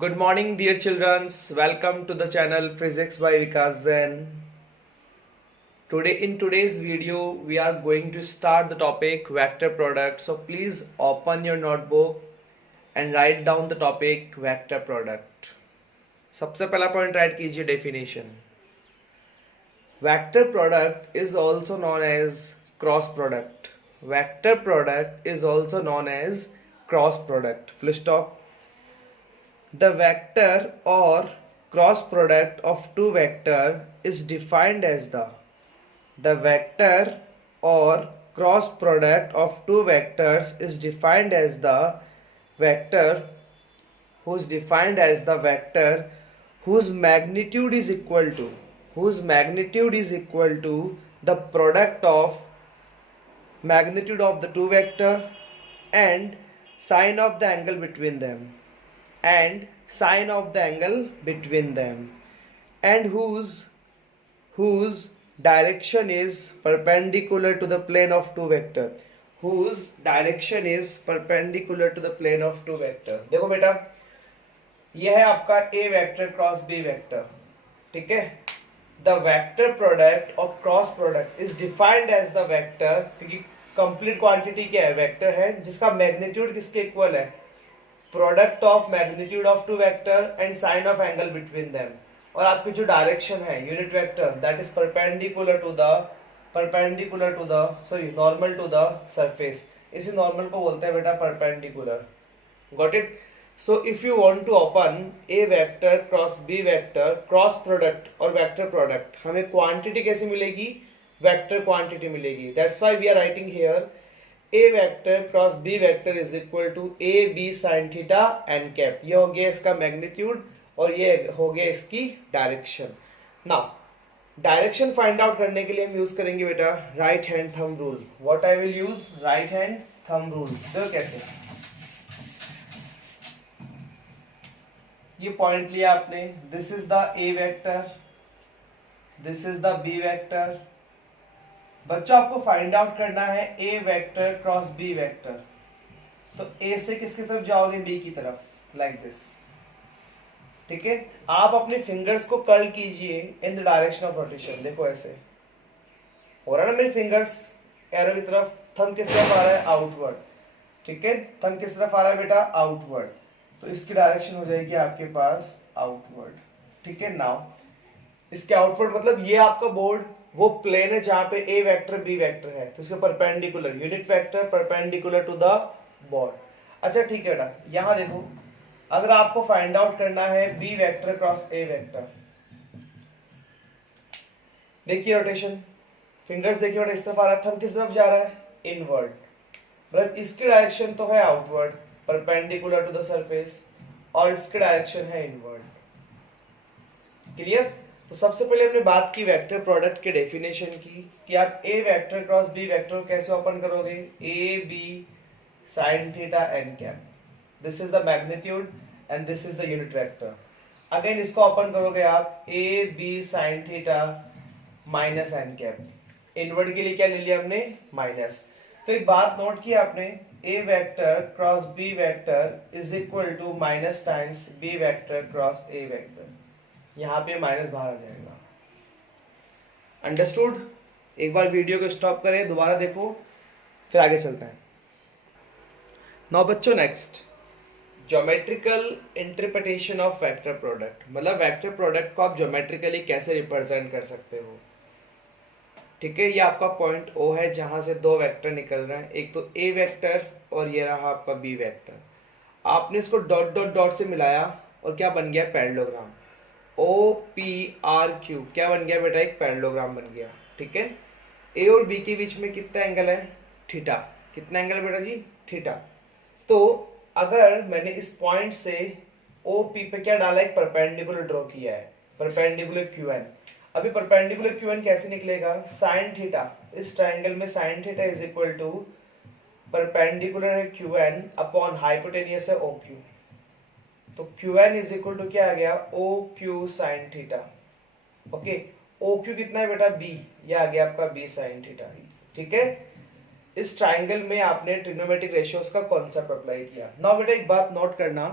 Good morning, dear children. Welcome to the channel Physics by Vikas Zen. In today's video, we are going to start the topic vector product. So please open your notebook and write down the topic vector product. सबसे पहला point write कीजिए definition. Vector product is also known as cross product. Vector product is also known as cross product. Full stop. The vector or cross product of two vectors is defined as the vector or cross product of two vectors is defined as the vector whose magnitude is equal to the product of magnitude of the two vector and sine of the angle between them and whose direction is perpendicular to the plane of two vector देखो बेटा, यह है आपका A vector cross B vector. ठीक है. The vector product और cross product is defined as the vector, क्योंकि complete quantity क्या है? वेक्टर है जिसका मैग्नीट्यूड किसके इक्वल है? Product of magnitude of two vector and sine of angle between them. और आपकी जो डायरेक्शन है unit vector, that is perpendicular to the normal to the surface. इसी नॉर्मल को बोलते हैं बेटा perpendicular. Got it? So if you want to open A vector cross B vector cross product और वेक्टर प्रोडक्ट, हमें quantity कैसे मिलेगी? Vector quantity मिलेगी. That's why we are writing here A vector cross B vector is equal to A B sine theta N cap. ये हो गया इसका magnitude और ये हो गया इसकी direction. Now direction find out करने के लिए हम यूज करेंगे बेटा right hand thumb rule. What I will use? Right hand thumb rule. देखो कैसे. ये पॉइंट लिया आपने, this is the A vector, this is the B vector. बच्चों आपको फाइंड आउट करना है A vector cross B vector. तो ए से किसकी तरफ जाओगे? बी की तरफ, लाइक दिस. ठीक है. आप अपने फिंगर्स को कर्ल कीजिए in the direction of rotation. देखो ऐसे हो रहा है ना मेरे फिंगर्स एरो की तरफ. थंब किस तरफ आ रहा है? आउटवर्ड. ठीक है. थंब किस तरफ आ रहा है बेटा? आउटवर्ड. तो इसकी डायरेक्शन हो जाएगी आपके पास आउटवर्ड. ठीक है. नाउ इसके आउटवर्ड मतलब ये आपका बोर्ड वो प्लेन है जहां पे ए वेक्टर बी वेक्टर है, तो इसके perpendicular unit vector perpendicular to the board. अच्छा ठीक है बेटा. यहां देखो, अगर आपको फाइंड आउट करना है B vector cross A vector, देखिए रोटेशन, फिंगर्स देखिए बेटा इस तरफ आ रहा है. थंब किस तरफ जा रहा है? इनवर्ड. मतलब इसकी डायरेक्शन तो है outward perpendicular to the surface और इसकी डायरेक्शन है इनवर्ड. क्लियर? तो सबसे पहले हमने बात की वेक्टर प्रोडक्ट के डेफिनेशन की कि आप A vector cross B vector कैसे ओपन करोगे? A B sine theta N cap. This is the magnitude and this is the unit vector. Again इसको ओपन करोगे आप A B sine theta minus N cap. Inward के लिए क्या ले लिया हमने? माइनस. तो एक बात नोट की आपने, A vector cross B vector is equal to minus times B vector cross A vector. यहां पे माइनस बाहर आ जाएगा. अंडरस्टूड? एक बार वीडियो को स्टॉप करें, दोबारा देखो, फिर आगे चलते हैं. नाउ बच्चों next, geometrical interpretation of vector product. मतलब वेक्टर प्रोडक्ट को आप ज्योमेट्रिकली कैसे रिप्रेजेंट कर सकते हो. ठीक है. ये आपका पॉइंट ओ है जहां से दो वेक्टर निकल रहे हैं, एक तो ए वेक्टर और ये रहा आपका बी वेक्टर. आपने इसको डॉट डॉट डॉट से मिलाया और क्या बन गया? Parallelogram. O P R Q क्या बन गया बेटा? एक पैरेललोग्राम बन गया. ठीक है. ए और बी के बीच में कितना एंगल है? थीटा. कितना एंगल है बेटा जी? थीटा. तो अगर मैंने इस पॉइंट से ओ पी पे क्या डाला? एक परपेंडिकुलर ड्रॉ किया है, परपेंडिकुलर क्यू एन. अभी परपेंडिकुलर क्यू एन कैसे निकलेगा? Sine theta. इस ट्राइंगल में sine theta is equal to perpendicular है क्यू एन अपॉन हाइपोटेनियस है ओ क्यू. तो Q N is equal to क्या आ गया? O Q sine theta. Okay. O Q कितना है बेटा? बी. ये आ गया आपका बी साइन थीटा. ठीक है. इस ट्राइंगल में आपने ट्रिग्नोमेट्रिक रेशियोज का कॉन्सेप्ट अप्लाई किया. नाउ बेटा एक बात नोट करना,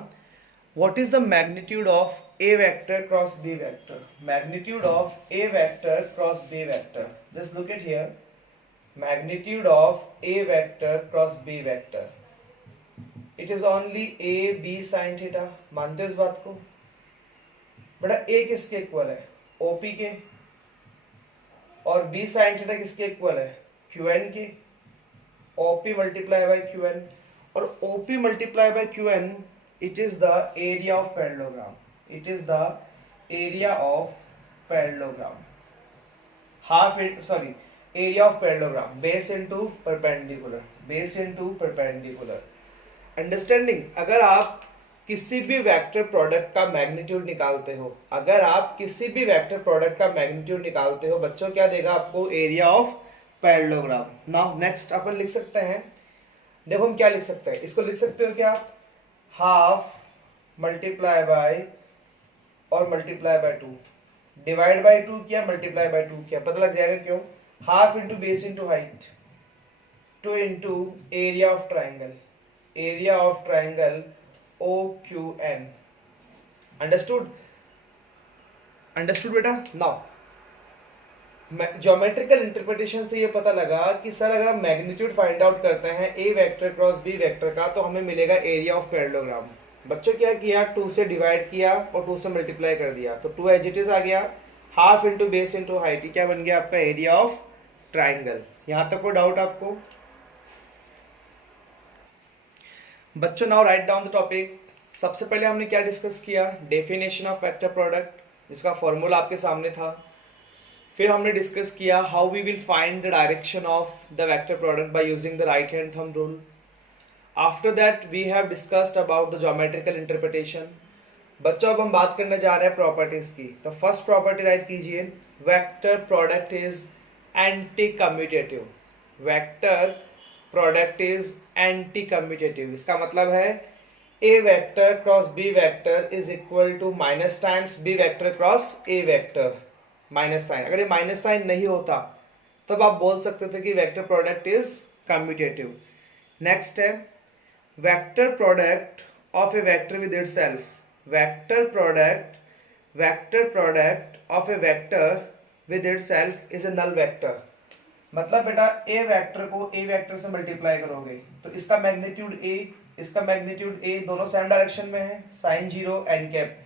what is the magnitude of a vector cross b vector? Magnitude of a vector cross b vector, just look at here, magnitude of a vector cross b vector, it is only a b sin theta. मानते हो इस बात को? बेटा a किसके equal है? OP के, और b sin थीटा किसके इक्वल है? QN के. OP मल्टीप्लाई बाय QN, और OP multiply by QN, it is the area of parallelogram. It is the area of parallelogram. Area of parallelogram, base into perpendicular, base into perpendicular. Understanding? अगर आप किसी भी vector product का magnitude निकालते हो, अगर आप किसी भी वेक्टर प्रोडक्ट का मैग्नीट्यूड निकालते हो बच्चों, क्या देगा आपको? Area of parallelogram. Now next अपन लिख सकते हैं, देखो हम क्या लिख सकते हैं, इसको लिख सकते हो क्या? हाफ मल्टीप्लाई बाय और मल्टीप्लाई बाय 2, डिवाइड बाय 2 किया, मल्टीप्लाई बाय 2 किया, पता लग जाएगा क्यों? Half into base into height, 2 into area of triangle, area of triangle OQN. Understood? Understood बेटा? नाउ ज्योमेट्रिकल इंटरप्रिटेशन से ये पता लगा कि सर अगर हम मैग्नीट्यूड फाइंड आउट करते हैं ए वेक्टर क्रॉस बी वेक्टर का तो हमें मिलेगा एरिया ऑफ पैरेललोग्राम. बच्चों क्या किया? 2 से डिवाइड किया और 2 से मल्टीप्लाई कर दिया, तो 2 एज इट इज आ गया. Half into base into height, क्या बन गया आपका? Area of triangle. यहां तक कोई डाउट आपको? बच्चों now write down the topic. सबसे पहले हमने क्या डिस्कस किया? डेफिनेशन ऑफ वेक्टर प्रोडक्ट, जिसका फॉर्मूला आपके सामने था. फिर हमने डिस्कस किया how we will find the direction of the vector product by using the right hand thumb rule. After that we have discussed about the geometrical interpretation. बच्चों अब हम बात करने जा रहे हैं प्रॉपर्टीज की. तो फर्स्ट प्रॉपर्टी राइट कीजिए, vector product is anti commutative. Vector product is anti commutative. इसका मतलब है A vector cross B vector is equal to minus times B vector cross A vector. Minus sign, अगर ये minus sign नहीं होता तब आप बोल सकते थे कि vector product is commutative. Next है vector product of A vector with itself. Vector product of A vector with itself is a null vector. मतलब बेटा ए वेक्टर को ए वेक्टर से मल्टीप्लाई करोगे तो इसका मैग्नीट्यूड ए, इसका मैग्नीट्यूड ए, दोनों सेम डायरेक्शन में है, साइन 0 एन कैप,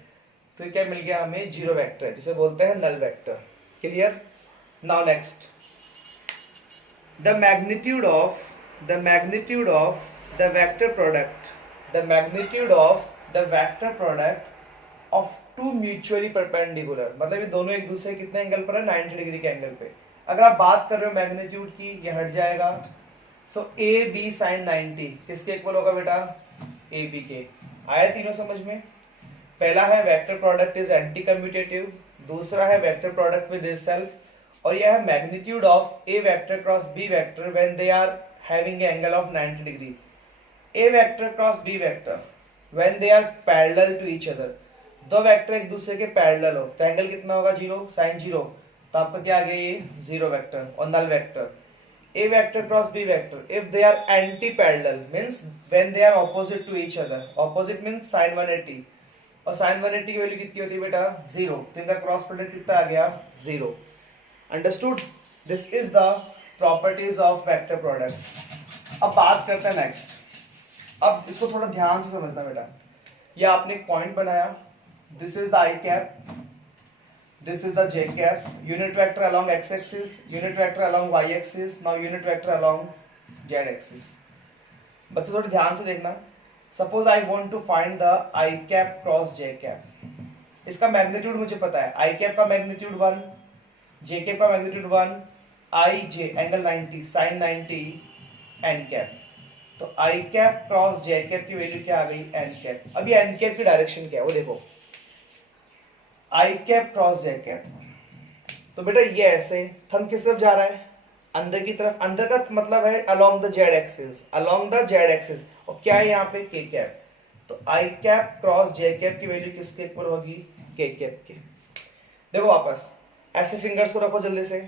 तो क्या मिल गया हमें? 0 वेक्टर, जिसे बोलते हैं null vector. Clear? Now next, the magnitude of the vector product of two mutually perpendicular. मतलब ये दोनों एक दूसरे कितने एंगल पर है? 90 डिग्री के एंगल पे. अगर आप बात कर रहे हो मैग्नीट्यूड की, ये हट जाएगा. सो ए बी साइन 90 किसके इक्वल होगा बेटा? ए बी के. आया तीनों समझ में? पहला है vector product is anti commutative, दूसरा है वेक्टर प्रोडक्ट विद इटसेल्फ, और यह है magnitude of A vector cross B vector when they are having a angle of 90 degree. A vector cross B vector when they are parallel to each other. दो vector एक दूसरे के parallel हो तो angle कितना होगा? 0, साइन 0, तो आपका क्या आ गया? ये 0 वेक्टर और null vector. A vector cross B vector if they are anti-parallel means when they are opposite to each other. Opposite means sin 180, और sin 180 की वैल्यू कितनी होती है बेटा? 0, तो इनका क्रॉस प्रोडक्ट कितना आ गया? 0. Understood? This is the properties of vector product. अब बात करते हैं नेक्स्ट. अब इसको थोड़ा ध्यान से समझना बेटा. ये आपने पॉइंट बनाया, this is the I cap, this is the j cap, unit vector along x axis, unit vector along y axis, now unit vector along z axis. बच्चों थोड़ा ध्यान से देखना. Suppose I want to find the i cap cross j cap. इसका magnitude मुझे पता है, i cap का मैग्नीट्यूड 1, j cap का magnitude 1, i j angle 90 sin 90 n cap. तो i cap cross j cap की वैल्यू क्या आ गई? n cap. अब ये n cap की डायरेक्शन क्या है वो देखो, आई कैप क्रॉस जे कैप. तो बेटा ये ऐसे थंब किस तरफ जा रहा है? अंदर की तरफ. अंदर का मतलब है अलोंग द जेड एक्सिस, और क्या है यहाँ पे? के कैप. तो I cap cross J cap की वैल्यू किसके इक्वल होगी? के कैप के. देखो वापस ऐसे फिंगर्स को रखो जल्दी से.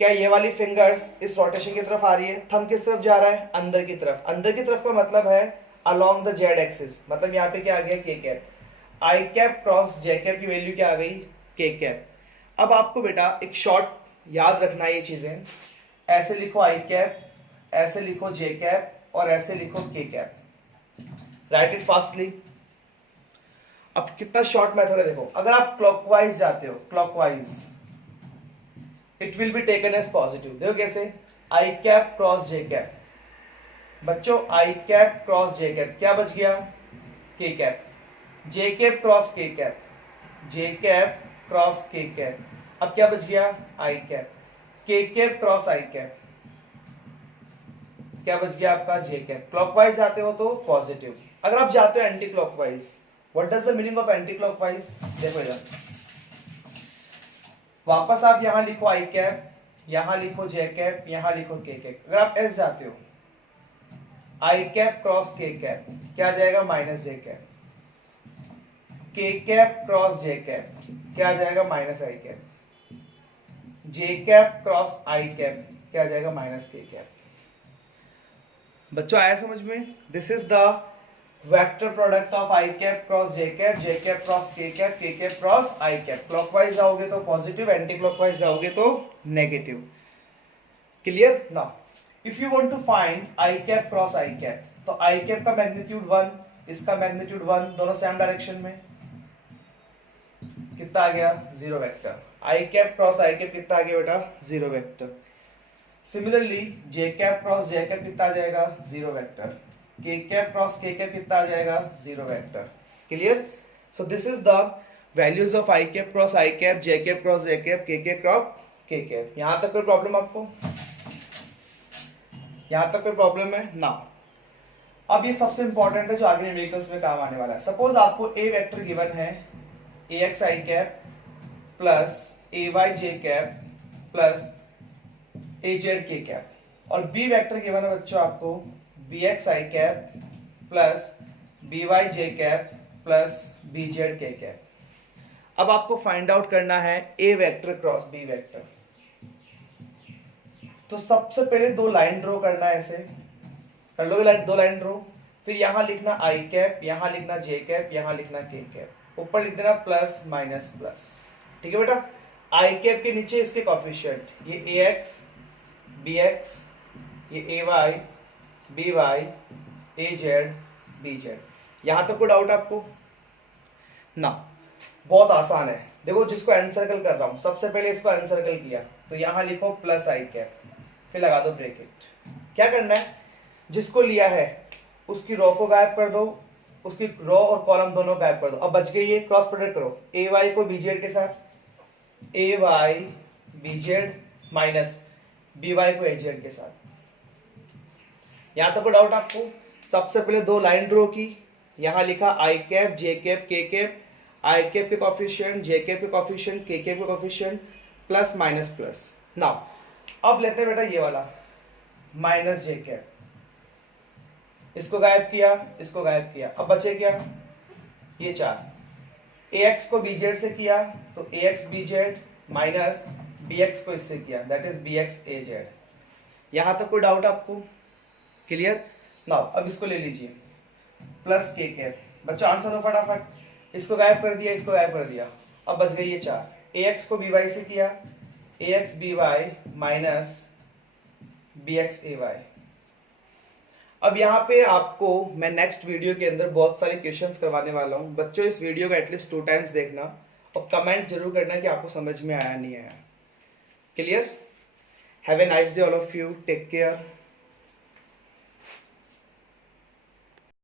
क्या ये वाली फिंगर्स इस रोटेशन की तरफ आ रही है? थंब किस तरफ जा रहा है? अंदर की तरफ. अंदर की तरफ का मतलब है अलोंग द जेड एक्सिस, मतलब यहाँ पे क्या आ गया? K cap. आई कैप क्रॉस जे कैप की वैल्यू क्या आ गई, के कैप। अब आपको बेटा एक शॉर्ट याद रखना है ये चीजें, ऐसे लिखो आई कैप, ऐसे लिखो जे कैप और ऐसे लिखो के कैप, राइट इट फास्टली। अब कितना शॉर्ट मेथड है देखो, अगर आप क्लॉकवाइज जाते हो, clockwise it will be taken as positive. देखो कैसे, I cap cross J cap, बच्चों I cap cross J cap क्या बच गया, K cap, J cap cross K cap, J cap cross K cap, अब क्या बच गया, I cap, K cap cross I cap, क्या बच गया आपका, जे कैप। क्लॉकवाइज जाते हो तो पॉजिटिव, अगर आप जाते हो anti clockwise, what does the meaning of anti clockwise, देखो इधर वापस आप यहां लिखो आई कैप, यहां लिखो जे कैप, यहां लिखो के कैप। अगर आप एस जाते हो, आई कैप क्रॉस के कैप क्या आ जाएगा, माइनस जे cap, K cap cross J cap क्या आ जाएगा, minus I cap, J cap cross I cap क्या आ जाएगा, माइनस के कैप। बच्चों आया समझ में, this is the vector product of I cap cross J cap cross K cap cross I cap. Clockwise जाओगे तो पॉजिटिव, एंटी क्लॉकवाइज जाओगे तो negative. Clear. Now if you want to find I cap cross I cap, तो I cap का magnitude 1, इसका magnitude 1, दोनों same direction में, कितना आ गया, 0 vector. I cap cross I cap कितना आ गया बेटा, 0 वेक्टर। सिमिलरली जे कैप क्रॉस जे कैप कितना आ जाएगा, 0 वेक्टर। के कैप क्रॉस के कैप कितना आ जाएगा, 0 vector. Clear. So this is the values of I cap cross I cap, J cap cross J cap, K cap cross K cap. यहां तक कोई problem आपको, यहां तक कोई प्रॉब्लम है ना। अब ये सबसे इंपॉर्टेंट है जो आगे न्यूमेरिकल्स में काम आने वाला है। सपोज आपको ए वेक्टर गिवन है, ए एक्स आई कैप प्लस ए वाई जे कैप प्लस ए जेड के कैप, और बी वेक्टर गिवन है बच्चों आपको बी एक्स आई कैप प्लस बी वाई जे कैप प्लस बी जेड के कैप। अब आपको फाइंड आउट करना है A vector cross B vector. तो सबसे पहले दो लाइन ड्रॉ करना है, ऐसे कर लोगे दो लाइन ड्रॉ, फिर यहां लिखना आई कैप, यहां लिखना जे कैप, यहां लिखना के कैप, ऊपर लिख देना प्लस माइनस प्लस। ठीक है बेटा। आई कैप के नीचे इसके कोएफिशिएंट, ये ए एक्स बी एक्स, ये ए वाई बी वाई, ए जेड बी जेड। यहां तक कोई डाउट आपको ना। बहुत आसान है, देखो जिसको एनसर्कल कर रहा हूं, सबसे पहले इसको एनसर्कल किया तो यहां लिखो प्लस आई कैप, फिर लगा दो ब्रैकेट। क्या करना है, जिसको लिया है उसकी रो को गायब कर दो, उसकी रो और कॉलम दोनों गायब कर दो। अब बच गई ये, क्रॉस प्रोडक्ट करो, ए वाई को बी जेड के साथ, A Y B Z minus B Y को ए जेड के साथ। यहां तक कोई डाउट आपको। सबसे पहले दो लाइन ड्रॉ की, यहां लिखा आई cap J cap K cap, आई कैप के कोएफिशिएंट, जे कैप के कोएफिशिएंट, के कैप के coefficient, plus minus plus. Now अब लेते हैं बेटा ये वाला माइनस जे कैप, इसको गायब किया, इसको गायब किया, अब बचे क्या, ये 4। ए एक्स को बी जेड से किया तो A X B Z minus B X को इससे किया, that is B X A Z. यहां तक कोई डाउट आपको, क्लियर। नाउ अब इसको ले लीजिए प्लस के कैप। बच्चों आंसर दो फटाफट, इसको गायब कर दिया, इसको गायब कर दिया, अब बच गई ये 4। ए एक्स को बी वाई से किया, A X B Y minus B X A Y. अब यहाँ पे आपको मैं नेक्स्ट वीडियो के अंदर बहुत सारे क्वेश्चंस करवाने वाला हूँ। बच्चों इस वीडियो को एटलीस्ट 2 टाइम्स देखना और कमेंट जरूर करना कि आपको समझ में आया नहीं आया। Clear. Have a nice day all of you, take care.